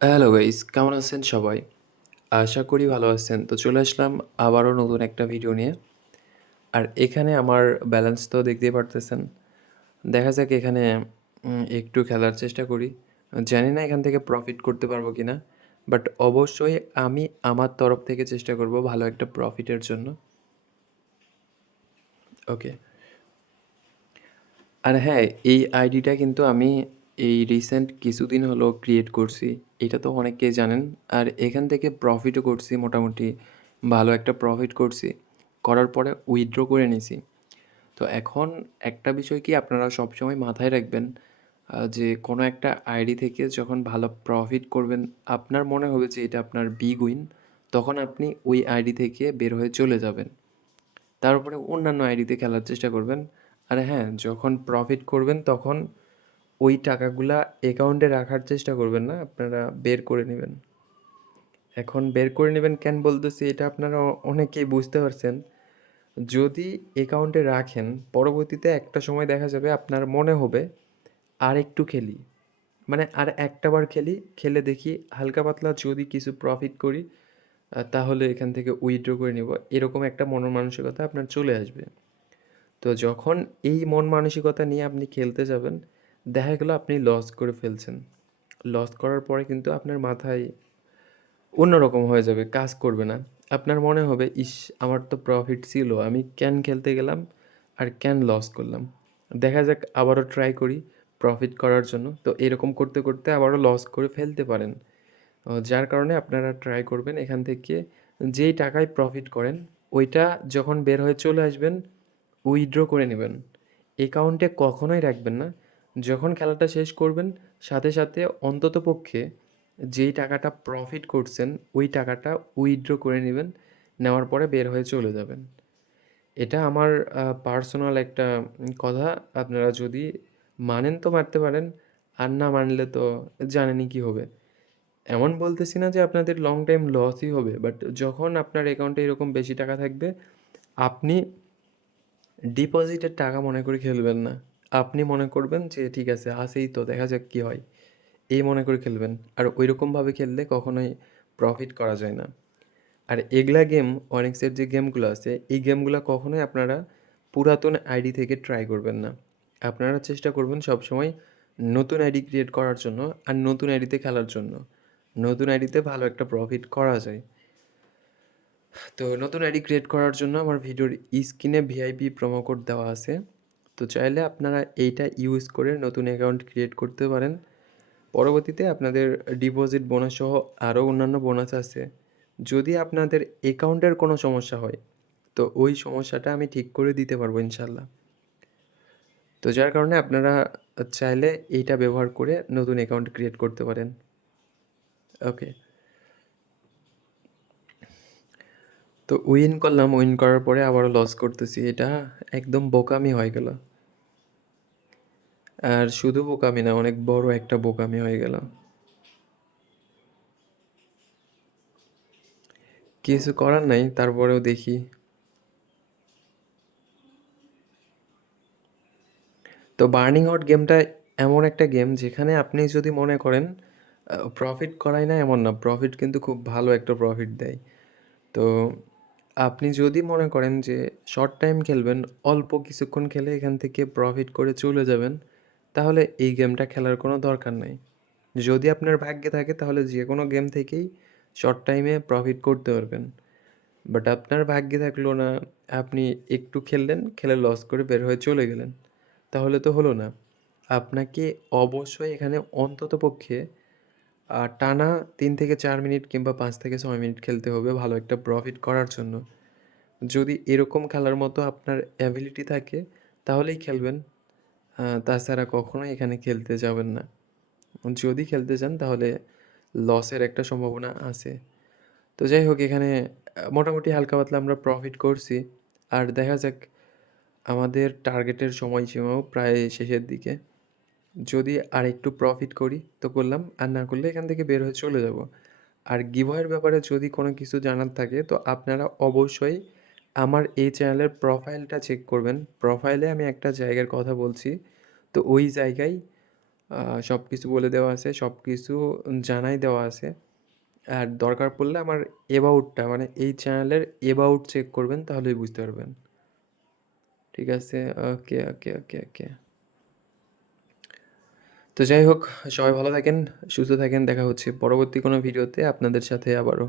Hello guys, কেমন আছেন সবাই? আশা করি ভালো আছেন। তো চলে আসলাম আবারও নতুন একটা ভিডিও নিয়ে। আর এখানে আমার ব্যালেন্স তো দেখতেই পারতেছেন। দেখা যাক এখানে একটু খেলার চেষ্টা করি। জানি না এখান থেকে প্রফিট করতে পারবো কিনা। বাট অবশ্যই আমি আমার তরফ থেকে চেষ্টা করব ভালো একটা প্রফিটের জন্য। ওকে। আর হ্যাঁ, এই আইডিটা কিন্তু আমি এই রিসেন্ট কিছুদিন হলো ক্রিয়েট করছি। এটা তো অনেকেই জানেন। আর এখান থেকে প্রফিটও করছি, মোটামুটি ভালো একটা প্রফিট করছি। করার পরে উইথড্র করে নিছি। তো এখন একটা বিষয় কি আপনারা সবসময় মাথায় রাখবেন, যে কোনো একটা আইডি থেকে যখন ভালো প্রফিট করবেন, আপনার মনে হবে যে এটা আপনার বিগ উইন, তখন আপনি ওই আইডি থেকে বের হয়ে চলে যাবেন। তারপরে অন্যান্য আইডিতে খেলার চেষ্টা করবেন। আর হ্যাঁ, যখন প্রফিট করবেন তখন ওই টাকাগুলা অ্যাকাউন্টে রাখার চেষ্টা করবেন না, আপনারা বের করে নেবেন। এখন বের করে নেবেন কেন বলতেছি, এটা আপনারা অনেকেই বুঝতে পারছেন। যদি অ্যাকাউন্টে রাখেন, পরবর্তীতে একটা সময় দেখা যাবে আপনার মনে হবে আর একটু খেলি, মানে আর একটা বার খেলি, খেলে দেখি হালকা পাতলা যদি কিছু প্রফিট করি, তাহলে এখান থেকে উইথড্র করে নিব, এরকম একটা মন মানসিকতা আপনার চলে আসবে। তো যখন এই মন মানসিকতা নিয়ে আপনি খেলতে যাবেন, দেখা গেলো আপনি লস করে ফেলছেন। লস করার পরে কিন্তু আপনার মাথায় অন্যরকম হয়ে যাবে, কাজ করবে না। আপনার মনে হবে, ইস, আমার তো প্রফিট ছিল, আমি কেন খেলতে গেলাম আর কেন লস করলাম। দেখা যাক আবারও ট্রাই করি প্রফিট করার জন্য। তো এরকম করতে করতে আবারও লস করে ফেলতে পারেন। যার কারণে আপনারা ট্রাই করবেন এখান থেকে যেই টাকায় প্রফিট করেন, ওইটা যখন বের হয়ে চলে আসবেন, উইথড্র করে নেবেন। অ্যাকাউন্টে কখনোই রাখবেন না। যখন খেলাটা শেষ করবেন, সাথে সাথে অন্ততপক্ষে যেই টাকাটা প্রফিট করছেন ওই টাকাটা উইথড্র করে নেবেন। নেওয়ার পরে বের হয়ে চলে যাবেন। এটা আমার পার্সোনাল একটা কথা। আপনারা যদি মানেন তো মারতে পারেন, আর না মানলে তো জানেনই কী হবে। এমন বলতেছি না যে আপনাদের লং টাইম লসই হবে, বাট যখন আপনার অ্যাকাউন্টে এরকম বেশি টাকা থাকবে, আপনি ডিপোজিটের টাকা মনে করে খেলবেন না। আপনি মনে করবেন যে ঠিক আছে, আছেই তো, দেখা যাক কী হয়, এই মনে করে খেলবেন। আর ওইরকমভাবে খেললে কখনোই প্রফিট করা যায় না। আর এগুলা গেম, অনেক্সের যে গেমগুলো আছে, এই গেমগুলো কখনোই আপনারা পুরাতন আইডি থেকে ট্রাই করবেন না। আপনারা চেষ্টা করবেন সবসময় নতুন আইডি ক্রিয়েট করার জন্য, আর নতুন আইডিতে খেলার জন্য। নতুন আইডিতে ভালো একটা প্রফিট করা যায়। তো নতুন আইডি ক্রিয়েট করার জন্য আমার ভিডিওর স্ক্রিনে ভিআইপি প্রোমো কোড দেওয়া আছে। তো চাইলে আপনারা এইটা ইউজ করে নতুন অ্যাকাউন্ট ক্রিয়েট করতে পারেন। পরবর্তীতে আপনাদের ডিপোজিট বোনাস সহ আরও অন্যান্য বোনাস আছে। যদি আপনাদের অ্যাকাউন্টের কোনো সমস্যা হয়, তো ওই সমস্যাটা আমি ঠিক করে দিতে পারবো ইনশাল্লাহ। তো যার কারণে আপনারা চাইলে এইটা ব্যবহার করে নতুন অ্যাকাউন্ট ক্রিয়েট করতে পারেন। ওকে। তো উইন করলাম, উইন করার পরে আবারও লস করতেছি, এটা একদম বোকামি হয়ে গেল। আর শুধু বোকামি না, অনেক বড় একটা বোকামি হয়ে গেল। কিছু করার নাই, তারপরেও দেখি। তো বার্নিং আউট গেমটা এমন একটা গেম যেখানে আপনি যদি মনে করেন প্রফিট করাই না এমন না, প্রফিট কিন্তু খুব ভালো একটা প্রফিট দেয়। তো আপনি যদি মনে করেন যে শর্ট টাইম খেলবেন, অল্প কিছুক্ষণ খেলে এখান থেকে প্রফিট করে চলে যাবেন, তাহলে এই গেমটা খেলার কোনো দরকার নাই। যদি আপনার ভাগ্যে থাকে তাহলে যে কোনো গেম থেকেই শর্ট টাইমে প্রফিট করতে পারবেন। বাট আপনার ভাগ্যে থাকলো না, আপনি একটু খেললেন, খেলে লস করে বের হয়ে চলে গেলেন, তাহলে তো হলো না। আপনাকে অবশ্যই এখানে অন্ততপক্ষে টানা ৩ থেকে ৪ মিনিট কিংবা ৫ থেকে ৬ মিনিট খেলতে হবে ভালো একটা প্রফিট করার জন্য। যদি এরকম খেলার মতো আপনার অ্যাবিলিটি থাকে তাহলেই খেলবেন। তাছাড়া কখনোই এখানে খেলতে যাবেন না। যদি খেলতে যান তাহলে লসের একটা সম্ভাবনা আছে। তো যাই হোক, এখানে মোটামুটি হালকা পাতলা আমরা প্রফিট করছি। আর দেখা যাক, আমাদের টার্গেটের সময়সীমাও প্রায় শেষের দিকে। যদি আর একটু প্রফিট করি তো করলাম, আর না করলে এখান থেকে বের হয়ে চলে যাব। আর গিভওয়ের ব্যাপারে যদি কোনো কিছু জানার থাকে তো আপনারা অবশ্যই আমার এই চ্যানেলের প্রোফাইলটা চেক করবেন। প্রোফাইলে আমি একটা জায়গার কথা বলছি, তো ওই জায়গায় সব কিছু বলে দেওয়া আছে, সব কিছু জানাই দেওয়া আছে। আর দরকার পড়লে আমার অ্যাবাউটটা মানে এই চ্যানেলের অ্যাবাউট চেক করবেন তাহলেই বুঝতে পারবেন। ঠিক আছে? ওকে, ওকে, ওকে, ওকে। তো যাই হোক, সবাই ভালো থাকেন, সুস্থ থাকেন। দেখা হচ্ছে পরবর্তী কোনো ভিডিওতে আপনাদের সাথে আবারও।